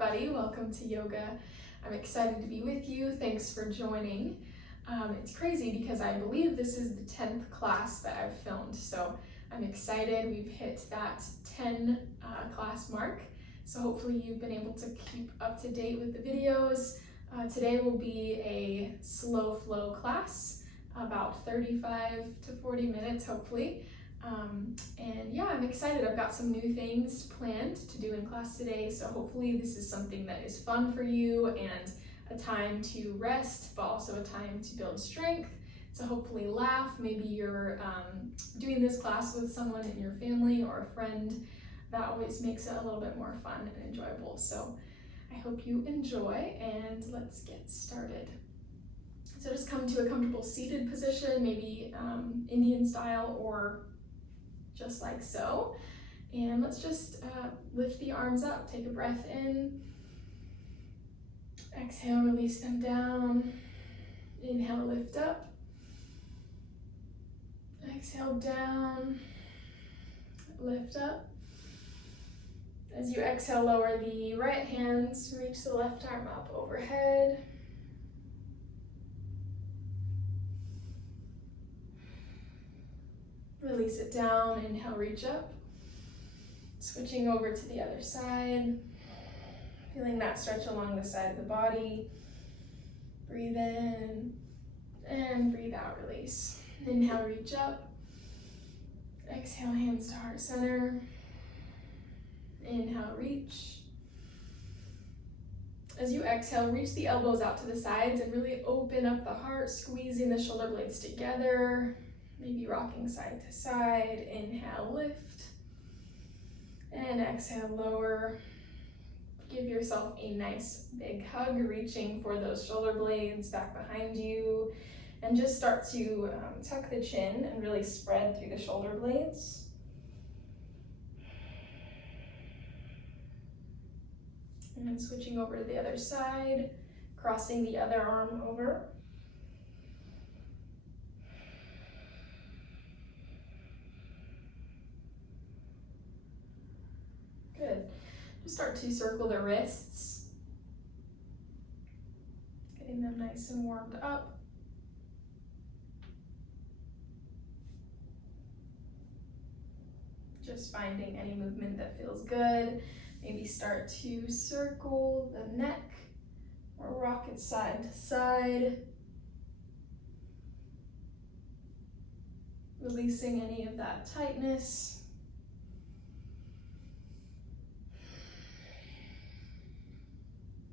everybody. Welcome to yoga. I'm excited to be with you. Thanks for joining. It's crazy because I believe this is the 10th class that I've filmed, so I'm excited. We've hit that 10 class mark, so hopefully you've been able to keep up to date with the videos. Today will be a slow flow class, about 35 to 40 minutes hopefully. And yeah, I'm excited. I've got some new things planned to do in class today, so hopefully this is something that is fun for you and a time to rest, but also a time to build strength, to hopefully laugh. Maybe you're doing this class with someone in your family or a friend. That always makes it a little bit more fun and enjoyable. So I hope you enjoy, and let's get started. So just come to a comfortable seated position, maybe Indian style or just like so. And let's just lift the arms up. Take a breath in. Exhale, release them down. Inhale, lift up. Exhale, down. Lift up. As you exhale, lower the right hand, reach the left arm up overhead. Release it down, inhale, reach up. Switching over to the other side. Feeling that stretch along the side of the body. Breathe in and breathe out, release. Inhale, reach up. Exhale, hands to heart center. Inhale, reach. As you exhale, reach the elbows out to the sides and really open up the heart, squeezing the shoulder blades together. Maybe rocking side to side. Inhale, lift. And exhale, lower. Give yourself a nice big hug, reaching for those shoulder blades back behind you. And just start to tuck the chin and really spread through the shoulder blades. And then switching over to the other side, crossing the other arm over. Good. Just start to circle the wrists, getting them nice and warmed up. Just finding any movement that feels good. Maybe start to circle the neck or rock it side to side. Releasing any of that tightness.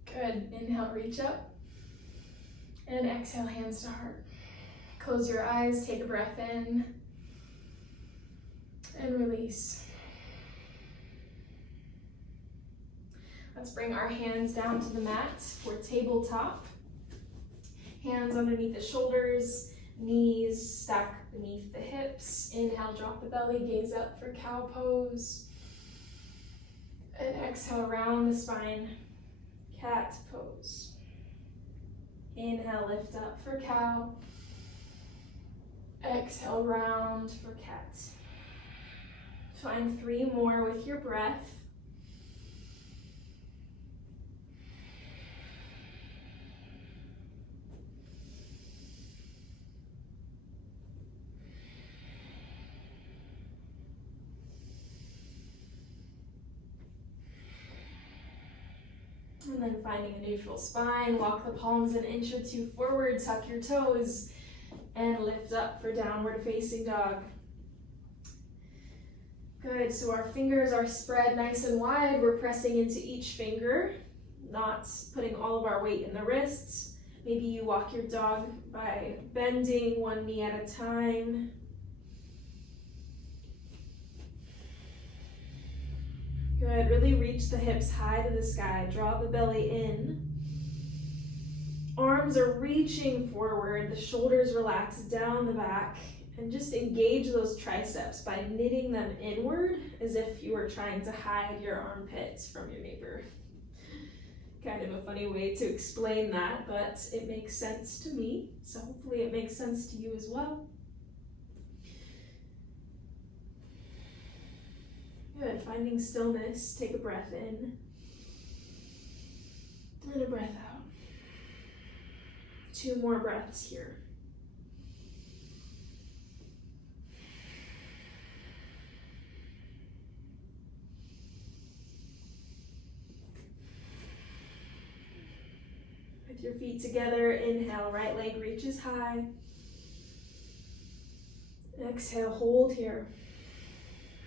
Good. Inhale, reach up. And exhale, hands to heart. Close your eyes, take a breath in. And release. Let's bring our hands down to the mat for tabletop. Hands underneath the shoulders, knees stack beneath the hips. Inhale, drop the belly, gaze up for cow pose. And exhale, round the spine. Cat pose. Inhale, lift up for cow. Exhale, round for cat. Find 3 more with your breath. And then finding a neutral spine, walk the palms an inch or 2 forward, tuck your toes, and lift up for downward facing dog. Good, so our fingers are spread nice and wide. We're pressing into each finger, not putting all of our weight in the wrists. Maybe you walk your dog by bending one knee at a time. Good, really reach the hips high to the sky, draw the belly in. Arms are reaching forward, the shoulders relax down the back, and just engage those triceps by knitting them inward as if you were trying to hide your armpits from your neighbor. Kind of a funny way to explain that, but it makes sense to me, so hopefully it makes sense to you as well. Good, finding stillness, take a breath in. And a breath out. 2 more breaths here. With your feet together, inhale, right leg reaches high. Exhale, hold here.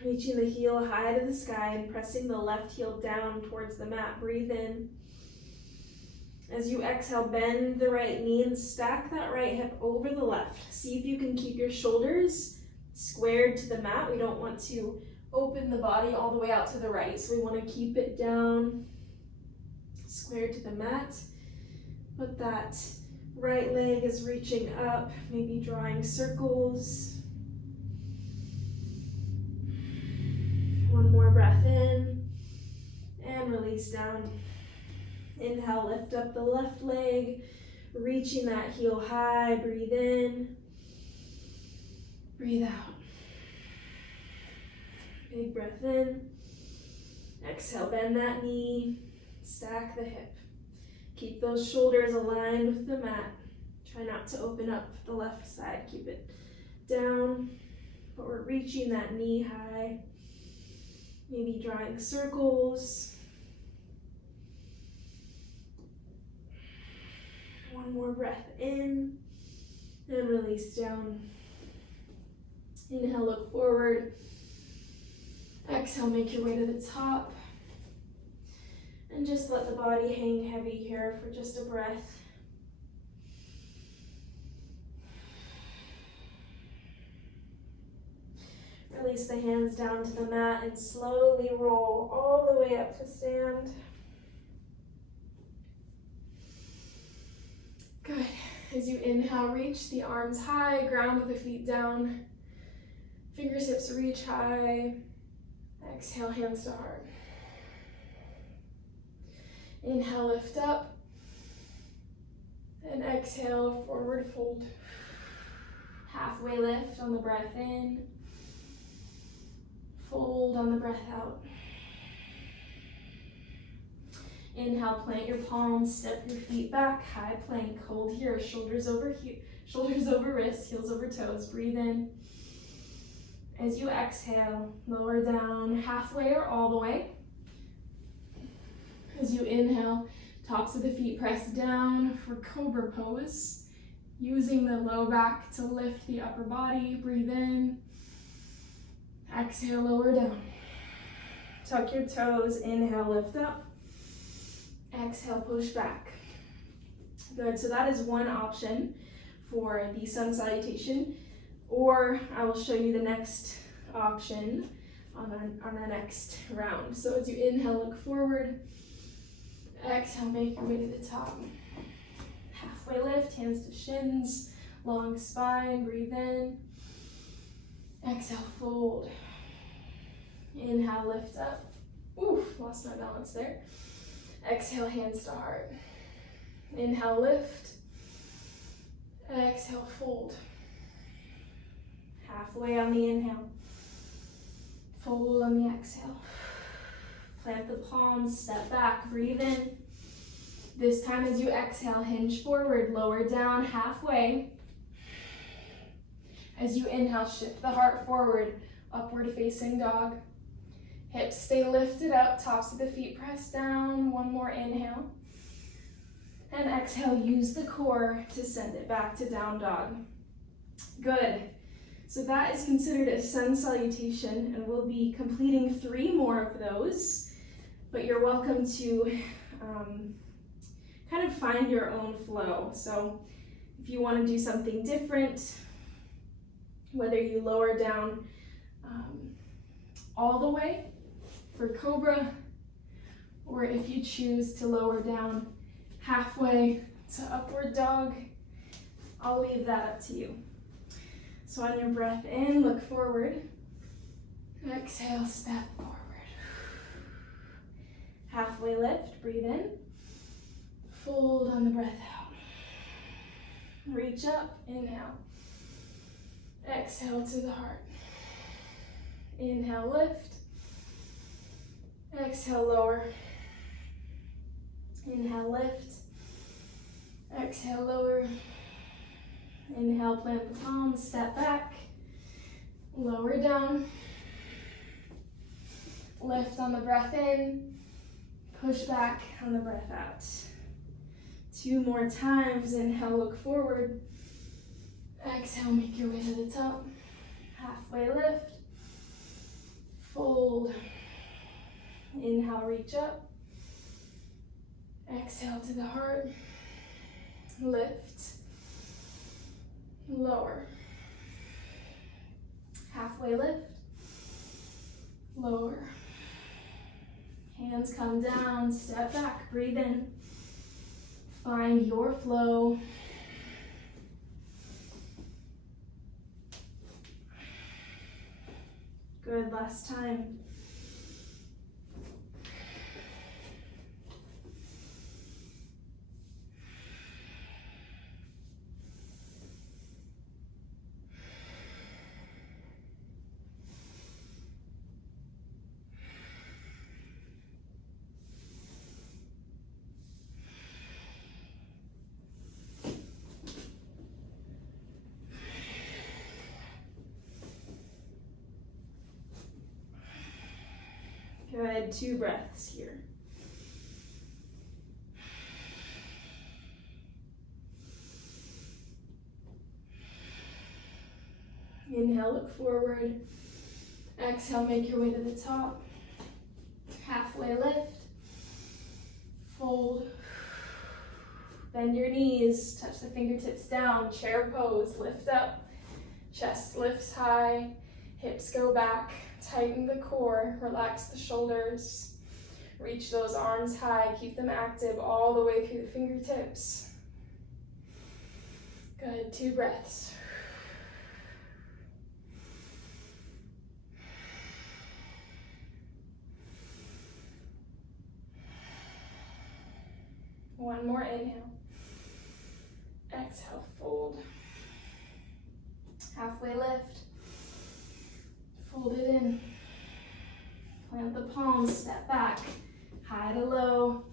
Reaching the heel high to the sky and pressing the left heel down towards the mat. Breathe in. As you exhale, bend the right knee and stack that right hip over the left. See if you can keep your shoulders squared to the mat. We don't want to open the body all the way out to the right, so we want to keep it down, squared to the mat. But that right leg is reaching up, maybe drawing circles. One more breath in and release down. Inhale, lift up the left leg, reaching that heel high. Breathe in, breathe out. Big breath in. Exhale, bend that knee, stack the hip. Keep those shoulders aligned with the mat. Try not to open up the left side. Keep it down, but we're reaching that knee high. Maybe drawing circles. One more breath in and release down. Inhale, look forward. Exhale, make your way to the top. And just let the body hang heavy here for just a breath. Release the hands down to the mat and slowly roll all the way up to stand. Good. As you inhale, reach the arms high, ground the feet down. Fingertips reach high. Exhale, hands to heart. Inhale, lift up. And exhale, forward fold. Halfway lift on the breath in. Fold on the breath out. Inhale, plant your palms, step your feet back, high plank. Hold here, shoulders over wrists, heels over toes. Breathe in. As you exhale, lower down halfway or all the way. As you inhale, tops of the feet press down for cobra pose. Using the low back to lift the upper body. Breathe in. Exhale, lower down. Tuck your toes, inhale, lift up. Exhale, push back. Good, so that is one option for the sun salutation, or I will show you the next option on our next round. So as you inhale, look forward. Exhale, make your way to the top. Halfway lift, hands to shins, long spine, breathe in. Exhale, fold. Inhale, lift up. Oof, lost my balance there. Exhale, hands to heart. Inhale, lift. Exhale, fold. Halfway on the inhale. Fold on the exhale. Plant the palms, step back, breathe in. This time as you exhale, hinge forward, lower down halfway. As you inhale, shift the heart forward, upward facing dog. Hips stay lifted up, tops of the feet press down. One more inhale. And exhale, use the core to send it back to down dog. Good. So that is considered a sun salutation, and we'll be completing 3 more of those. But you're welcome to kind of find your own flow. So if you want to do something different, whether you lower down all the way for cobra, or if you choose to lower down halfway to upward dog, I'll leave that up to you. So on your breath in, look forward. Exhale, step forward. Halfway lift, breathe in. Fold on the breath out. Reach up, inhale. Exhale to the heart. Inhale, lift. Exhale, lower. Inhale, lift. Exhale, lower. Inhale, plant the palms, step back. Lower down. Lift on the breath in. Push back on the breath out. 2 more times. Inhale, look forward. Exhale, make your way to the top. Halfway lift. Fold. Inhale, reach up. Exhale to the heart. Lift. Lower. Halfway lift. Lower. Hands come down, step back, breathe in. Find your flow. Good, last time. Good, 2 breaths here. Inhale, look forward. Exhale, make your way to the top. Halfway lift. Fold. Bend your knees, touch the fingertips down, chair pose, lift up. Chest lifts high, hips go back. Tighten the core, relax the shoulders. Reach those arms high, keep them active all the way through the fingertips. Good, 2 breaths. One more inhale. Exhale, fold. Halfway lift. Fold it in. Plant the palms, step back. High to low.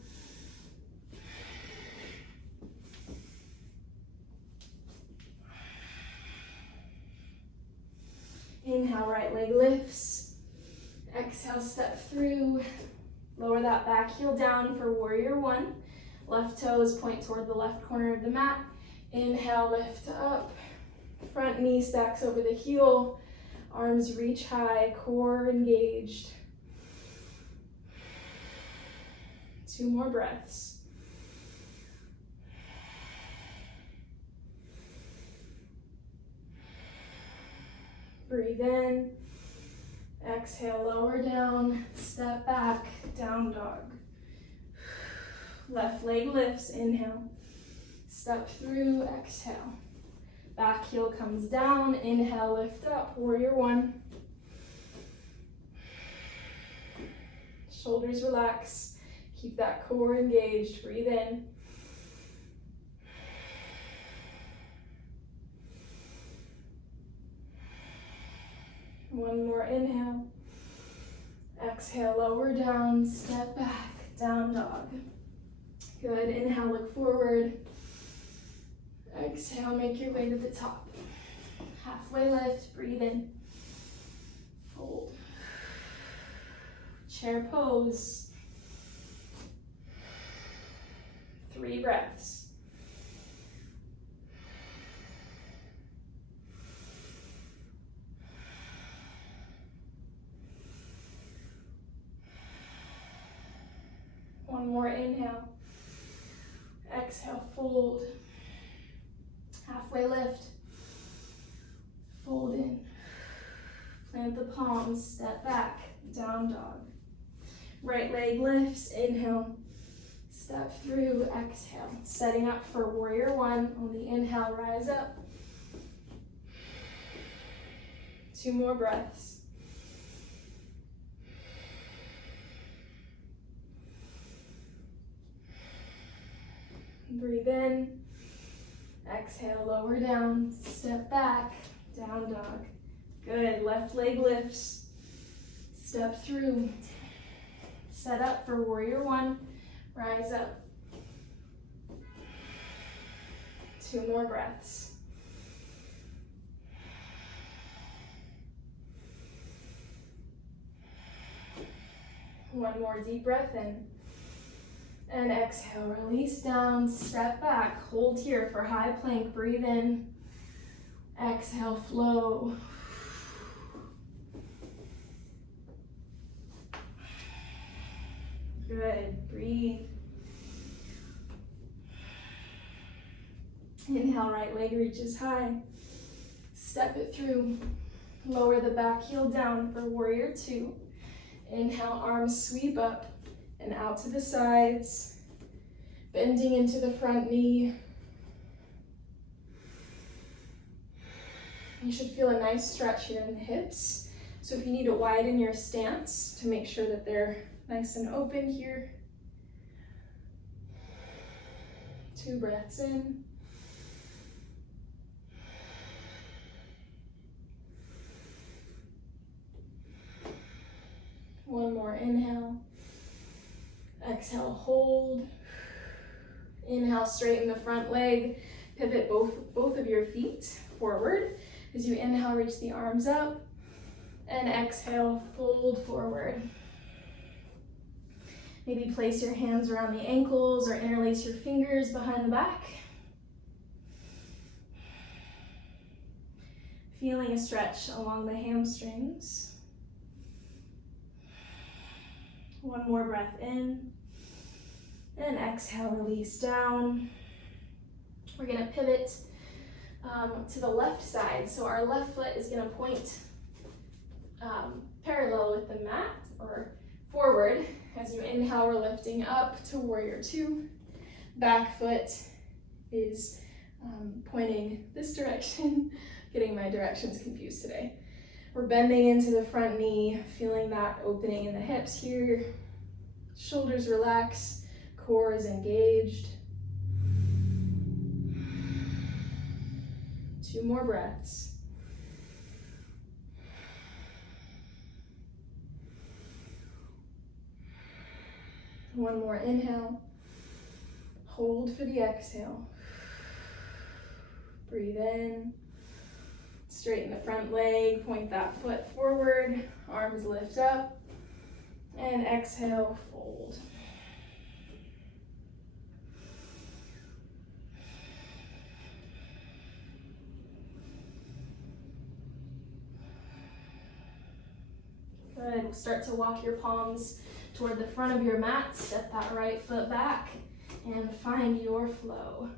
Inhale, right leg lifts. Exhale, step through. Lower that back heel down for warrior 1. Left toes point toward the left corner of the mat. Inhale, lift up. Front knee stacks over the heel. Arms reach high, core engaged. 2 more breaths. Breathe in. Exhale, lower down, step back, down dog. Left leg lifts, inhale. Step through, exhale. Back heel comes down, inhale, lift up, warrior 1. Shoulders relax, keep that core engaged, breathe in. One more inhale. Exhale, lower down, step back, down dog. Good, inhale, look forward. Exhale, make your way to the top. Halfway lift, breathe in. Fold. Chair pose. 3 breaths. One more inhale. Exhale, fold. Halfway lift. Fold in. Plant the palms, step back, down dog. Right leg lifts, inhale. Step through, exhale. Setting up for warrior 1. On the inhale, rise up. 2 more breaths. Breathe in. Exhale, lower down, step back, down dog. Good, left leg lifts. Step through. Set up for warrior 1. Rise up. 2 more breaths. One more deep breath in. And exhale, release down, step back, hold here for high plank, breathe in. Exhale, flow. Good, breathe. Inhale, right leg reaches high. Step it through. Lower the back heel down for warrior 2. Inhale, arms sweep up and out to the sides. Bending into the front knee. You should feel a nice stretch here in the hips. So if you need to widen your stance to make sure that they're nice and open here. 2 breaths in. One more inhale. Exhale, hold. Inhale, straighten the front leg. Pivot both of your feet forward. As you inhale, reach the arms up. And exhale, fold forward. Maybe place your hands around the ankles or interlace your fingers behind the back. Feeling a stretch along the hamstrings. One more breath in. And exhale, release down. We're gonna pivot to the left side. So our left foot is gonna point parallel with the mat or forward. As you inhale, we're lifting up to warrior 2. Back foot is pointing this direction. Getting my directions confused today. We're bending into the front knee, feeling that opening in the hips here. Shoulders relax, core is engaged. 2 more breaths. One more inhale. Hold for the exhale. Breathe in. Straighten the front leg, point that foot forward, arms lift up, and exhale, fold. Good, start to walk your palms toward the front of your mat, step that right foot back, and find your flow.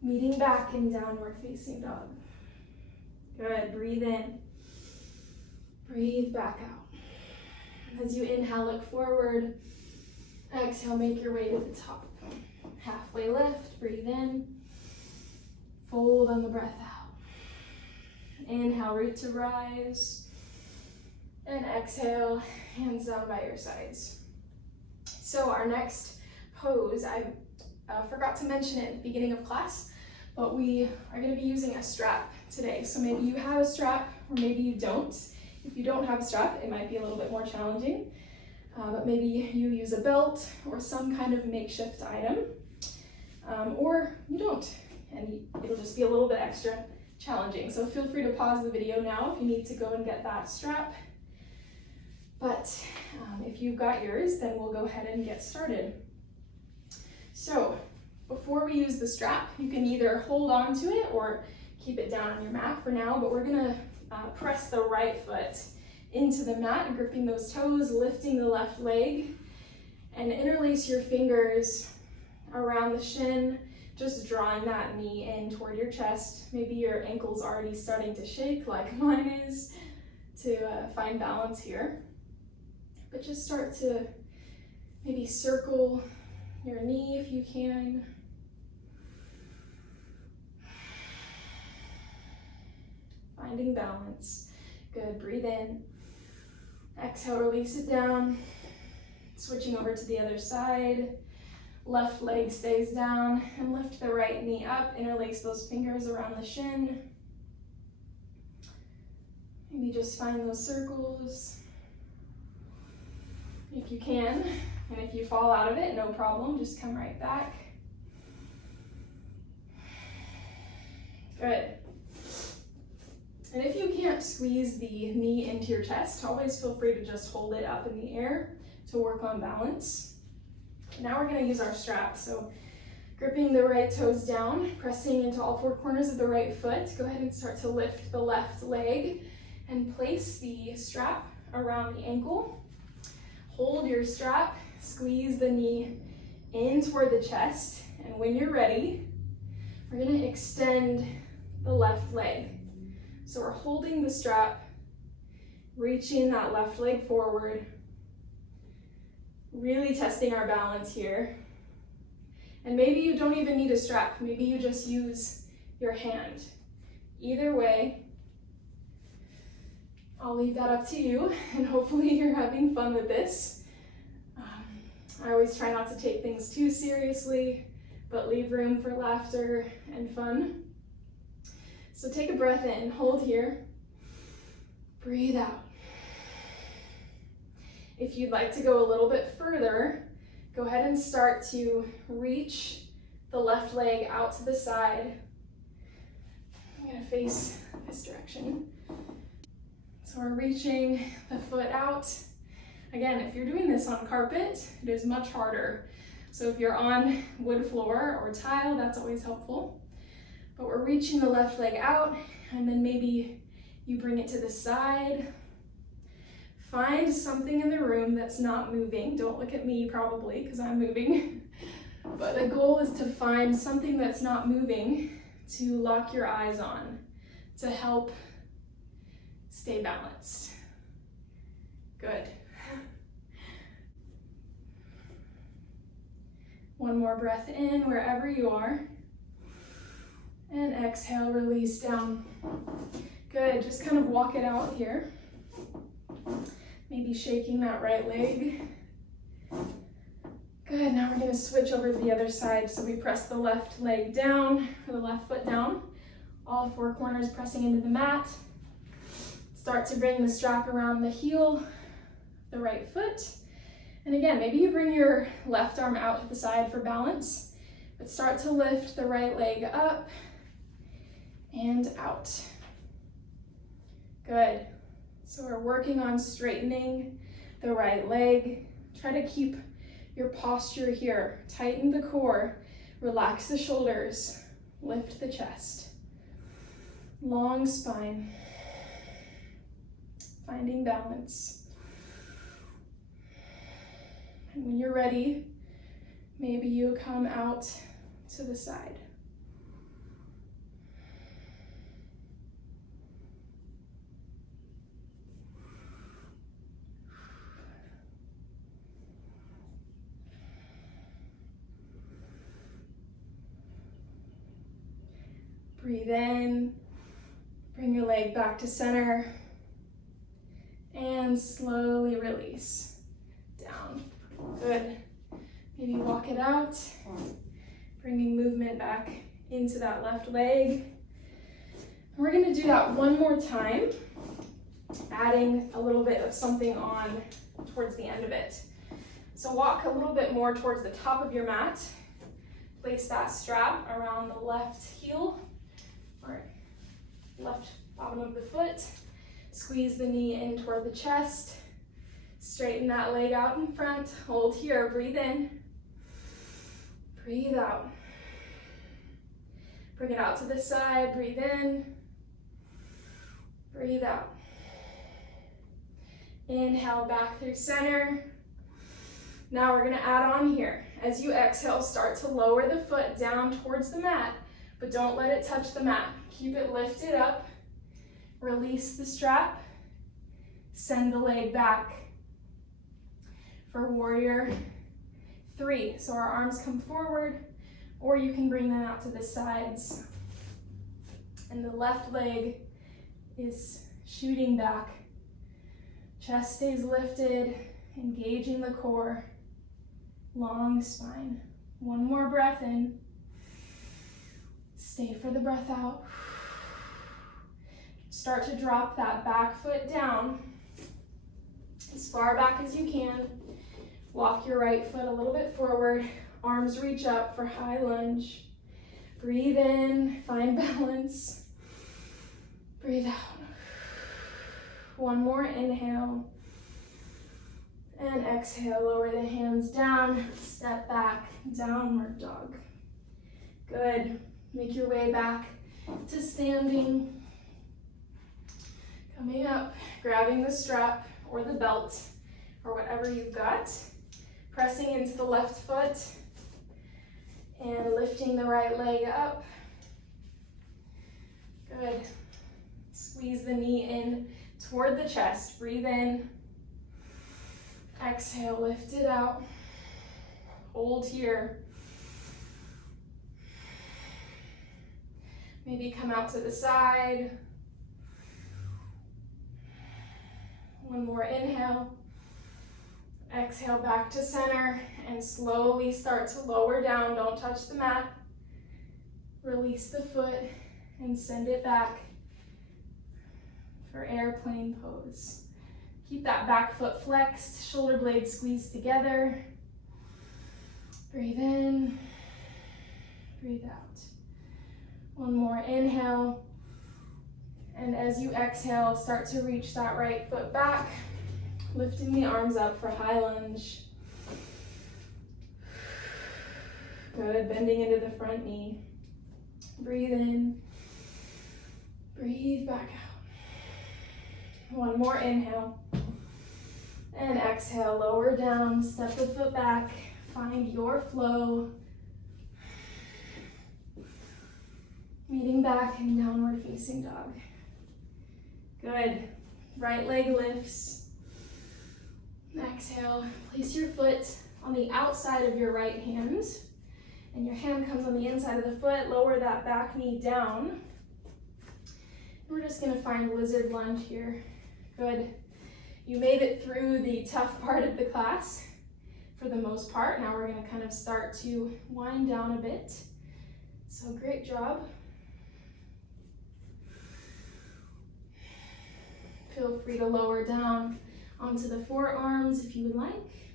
Meeting back in downward facing dog. Good, breathe in. Breathe back out. As you inhale, look forward. Exhale, make your way to the top. Halfway lift, breathe in. Fold on the breath out. Inhale, root to rise. And exhale, hands down by your sides. So our next pose, I forgot to mention it at the beginning of class, but we are going to be using a strap today. So maybe you have a strap or maybe you don't. If you don't have a strap, it might be a little bit more challenging, but maybe you use a belt or some kind of makeshift item, or you don't, and it'll just be a little bit extra challenging. So feel free to pause the video now if you need to go and get that strap. But if you've got yours, then we'll go ahead and get started. So before we use the strap, you can either hold on to it or keep it down on your mat for now, but we're gonna press the right foot into the mat, gripping those toes, lifting the left leg, and interlace your fingers around the shin, just drawing that knee in toward your chest. Maybe your ankle's already starting to shake like mine is to find balance here. But just start to maybe circle your knee if you can. Finding balance. Good, breathe in. Exhale, release it down. Switching over to the other side. Left leg stays down and lift the right knee up. Interlace those fingers around the shin. Maybe just find those circles. If you can, And if you fall out of it, no problem, just come right back. Good. And if you can't squeeze the knee into your chest, always feel free to just hold it up in the air to work on balance. Now we're going to use our strap. So gripping the right toes down, pressing into all four corners of the right foot. Go ahead and start to lift the left leg and place the strap around the ankle. Hold your strap, squeeze the knee in toward the chest. And when you're ready, we're going to extend the left leg. So we're holding the strap, reaching that left leg forward, really testing our balance here. And maybe you don't even need a strap. Maybe you just use your hand. Either way, I'll leave that up to you, and hopefully you're having fun with this. I always try not to take things too seriously, but leave room for laughter and fun. So take a breath in, hold here, breathe out. If you'd like to go a little bit further, go ahead and start to reach the left leg out to the side. I'm gonna face this direction. So we're reaching the foot out. Again, if you're doing this on carpet, it is much harder. So if you're on wood floor or tile, that's always helpful. But we're reaching the left leg out, and then maybe you bring it to the side. Find something in the room that's not moving. Don't look at me probably, because I'm moving. But the goal is to find something that's not moving to lock your eyes on, to help stay balanced. Good. One more breath in wherever you are. And exhale, release down. Good, just kind of walk it out here. Maybe shaking that right leg. Good, now we're gonna switch over to the other side. So we press the left leg down, or the left foot down. All four corners pressing into the mat. Start to bring the strap around the heel, the right foot. And again, maybe you bring your left arm out to the side for balance, but start to lift the right leg up and out. Good. So we're working on straightening the right leg. Try to keep your posture here. Tighten the core, relax the shoulders, lift the chest. Long spine. Finding balance. And when you're ready, maybe you come out to the side. Breathe in, bring your leg back to center, and slowly release. Down. Good. Maybe walk it out, bringing movement back into that left leg. We're gonna do that one more time, adding a little bit of something on towards the end of it. So walk a little bit more towards the top of your mat. Place that strap around the left heel, or left bottom of the foot. Squeeze the knee in toward the chest. Straighten that leg out in front. Hold here, breathe in. Breathe out. Bring it out to the side, breathe in. Breathe out. Inhale back through center. Now we're gonna add on here. As you exhale, start to lower the foot down towards the mat, but don't let it touch the mat. Keep it lifted up. Release the strap. Send the leg back for warrior 3. So our arms come forward, or you can bring them out to the sides. And the left leg is shooting back. Chest stays lifted, engaging the core. Long spine. One more breath in. Stay for the breath out. Start to drop that back foot down as far back as you can. Walk your right foot a little bit forward. Arms reach up for high lunge. Breathe in, find balance. Breathe out. One more inhale. And exhale, lower the hands down, step back, downward dog. Good. Make your way back to standing. Coming up, grabbing the strap or the belt or whatever you've got. Pressing into the left foot and lifting the right leg up. Good. Squeeze the knee in toward the chest. Breathe in. Exhale, lift it out. Hold here. Maybe come out to the side. One more inhale. Exhale back to center and slowly start to lower down. Don't touch the mat. Release the foot and send it back for airplane pose. Keep that back foot flexed, shoulder blades squeezed together. Breathe in, breathe out. One more inhale. And as you exhale, start to reach that right foot back, lifting the arms up for high lunge. Good, bending into the front knee. Breathe in, breathe back out. One more inhale. And exhale, lower down, step the foot back, find your flow. Meeting back in downward facing dog. Good. Right leg lifts. Exhale, place your foot on the outside of your right hand. And your hand comes on the inside of the foot. Lower that back knee down. We're just gonna find lizard lunge here. Good. You made it through the tough part of the class for the most part. Now we're gonna kind of start to wind down a bit. So great job. Feel free to lower down onto the forearms if you would like.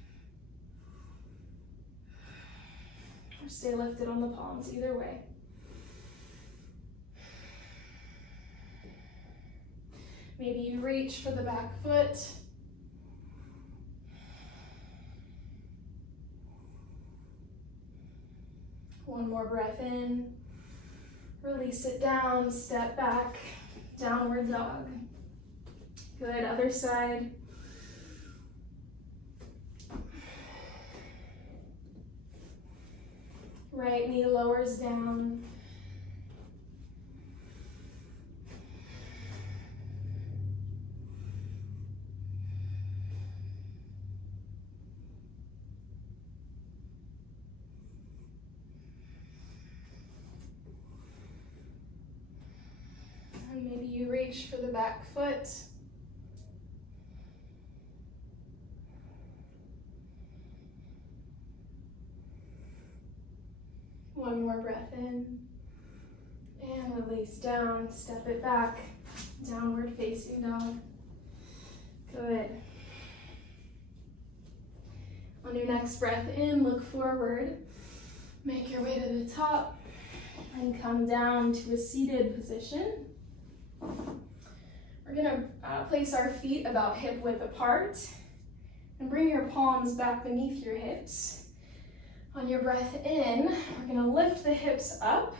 Or stay lifted on the palms, either way. Maybe you reach for the back foot. One more breath in. Release it down, step back, downward dog. Good, other side. Right knee lowers down. And maybe you reach for the back foot. One more breath in, and release down, step it back, downward facing dog. Good. On your next breath in, look forward, make your way to the top, and come down to a seated position. We're gonna place our feet about hip width apart, and bring your palms back beneath your hips. On your breath in, we're gonna lift the hips up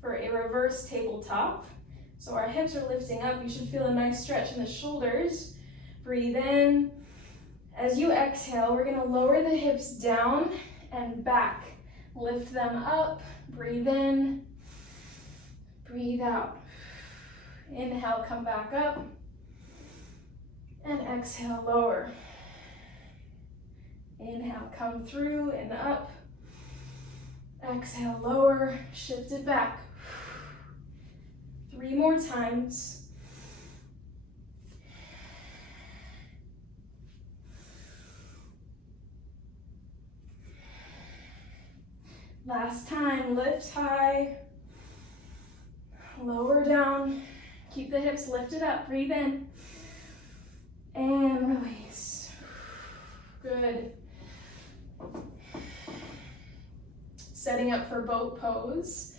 for a reverse tabletop. So our hips are lifting up. You should feel a nice stretch in the shoulders. Breathe in. As you exhale, we're gonna lower the hips down and back. Lift them up, breathe in, breathe out. Inhale, come back up. And exhale, lower. Inhale, come through and up. Exhale, lower, shift it back. 3 more times. Last time, lift high, lower down. Keep the hips lifted up, breathe in, and release. Good. Setting up for boat pose.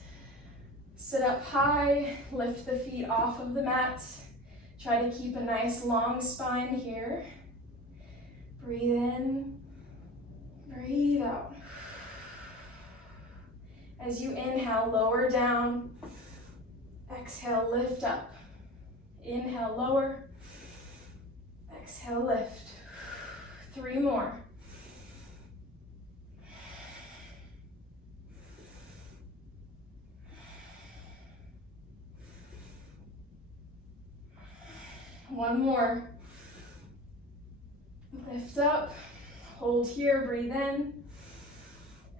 Sit up high, lift the feet off of the mat. Try to keep a nice long spine here. Breathe in, breathe out. As you inhale, lower down. Exhale, lift up. Inhale, lower. Exhale, lift. 3 more. One more. Lift up, hold here, breathe in,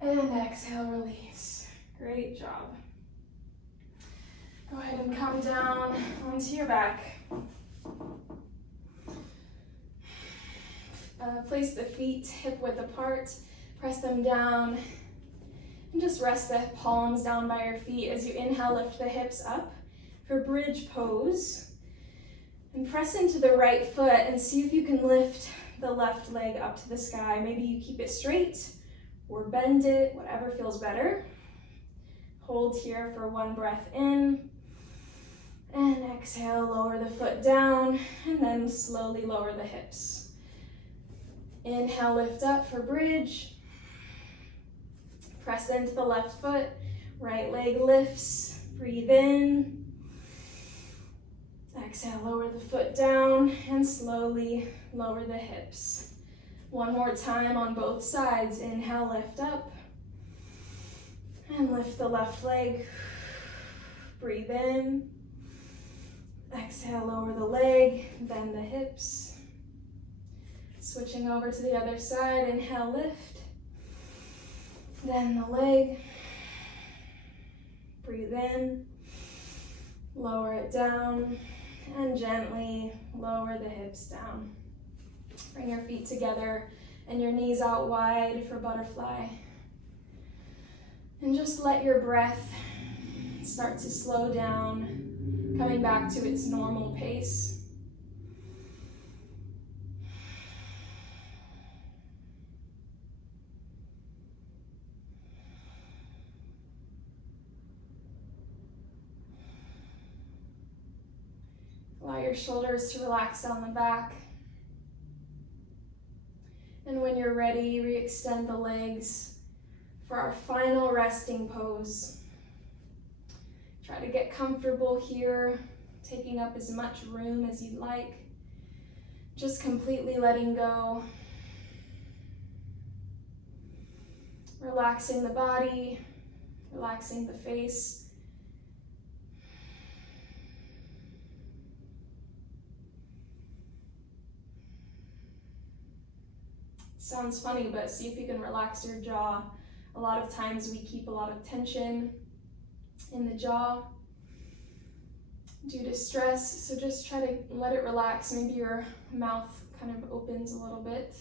and exhale, release. Great job. Go ahead and come down onto your back. Place the feet hip width apart, press them down, and just rest the palms down by your feet. As you inhale, lift the hips up for bridge pose. And press into the right foot and see if you can lift the left leg up to the sky. Maybe you keep it straight or bend it, whatever feels better. Hold here for 1 breath in. And exhale, lower the foot down, and then slowly lower the hips. Inhale, lift up for bridge. Press into the left foot, right leg lifts, breathe in. Exhale, lower the foot down and slowly lower the hips. 1 more time on both sides. Inhale, lift up. And lift the left leg. Breathe in. Exhale, lower the leg, bend the hips. Switching over to the other side. Inhale, lift. Then the leg. Breathe in. Lower it down. And gently lower the hips down. Bring your feet together and your knees out wide for butterfly. And just let your breath start to slow down, coming back to its normal pace. Allow your shoulders to relax down the back. And when you're ready, re-extend the legs for our final resting pose. Try to get comfortable here, taking up as much room as you'd like. Just completely letting go. Relaxing the body, relaxing the face. Sounds funny, but see if you can relax your jaw. A lot of times we keep a lot of tension in the jaw due to stress, so just try to let it relax. Maybe your mouth kind of opens a little bit.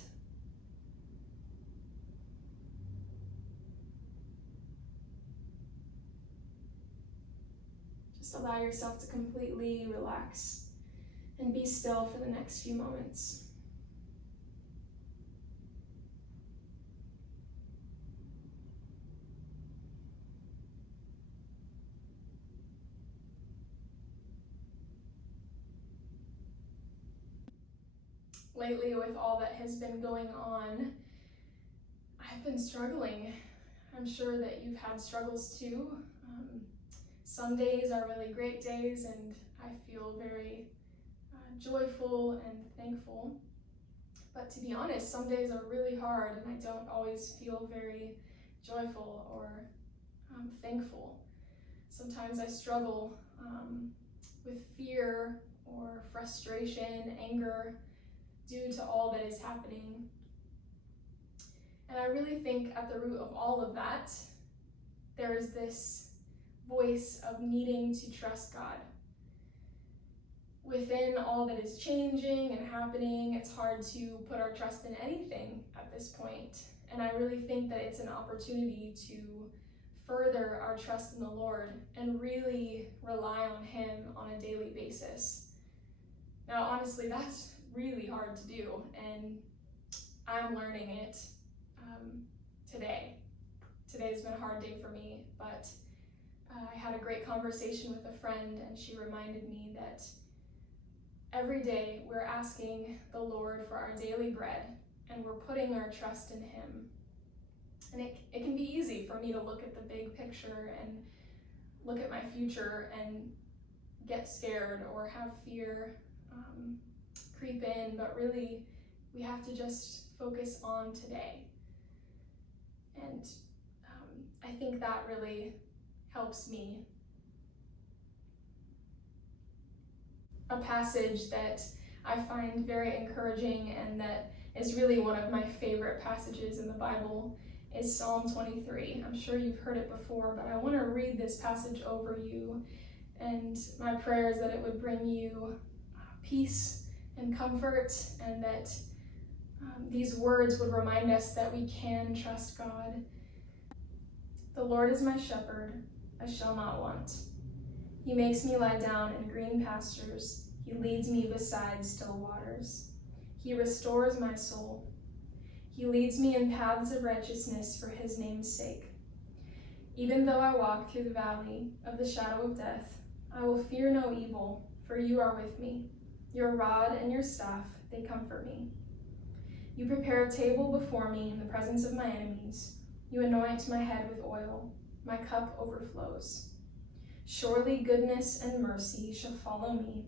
Just allow yourself to completely relax and be still for the next few moments. Lately, with all that has been going on, I've been struggling. I'm sure that you've had struggles too. Some days are really great days and I feel very joyful and thankful. But to be honest, some days are really hard and I don't always feel very joyful or thankful. Sometimes I struggle with fear or frustration, anger, due to all that is happening. And I really think at the root of all of that, there is this voice of needing to trust God. Within all that is changing and happening, it's hard to put our trust in anything at this point. And I really think that it's an opportunity to further our trust in the Lord and really rely on Him on a daily basis. Now, honestly, that's really hard to do, and I'm learning it today. Today's been a hard day for me, but I had a great conversation with a friend, and she reminded me that every day we're asking the Lord for our daily bread, and we're putting our trust in Him. And it can be easy for me to look at the big picture and look at my future and get scared or have fear creep in, but really we have to just focus on today. And I think that really helps me. A passage that I find very encouraging and that is really one of my favorite passages in the Bible is Psalm 23. I'm sure you've heard it before, but I want to read this passage over you, and my prayer is that it would bring you peace and comfort, and that these words would remind us that we can trust God. The Lord is my shepherd, I shall not want. He makes me lie down in green pastures. He leads me beside still waters. He restores my soul. He leads me in paths of righteousness for his name's sake. Even though I walk through the valley of the shadow of death, I will fear no evil, for you are with me. Your rod and your staff, they comfort me. You prepare a table before me in the presence of my enemies. You anoint my head with oil. My cup overflows. Surely goodness and mercy shall follow me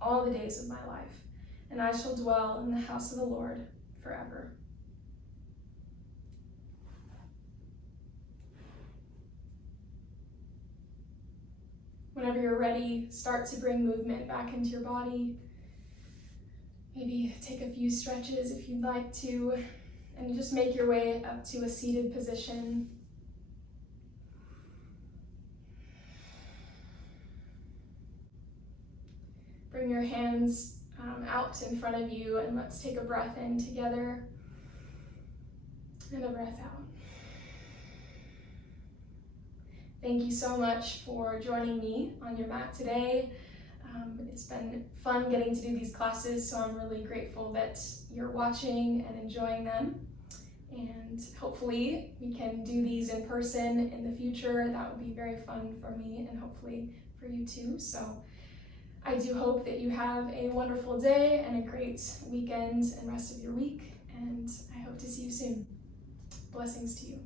all the days of my life, and I shall dwell in the house of the Lord forever. Whenever you're ready, start to bring movement back into your body. Maybe take a few stretches if you'd like to, and just make your way up to a seated position. Bring your hands out in front of you, and let's take a breath in together and a breath out. Thank you so much for joining me on your mat today. It's been fun getting to do these classes, so I'm really grateful that you're watching and enjoying them. And hopefully we can do these in person in the future. That would be very fun for me and hopefully for you too. So I do hope that you have a wonderful day and a great weekend and rest of your week, and I hope to see you soon. Blessings to you.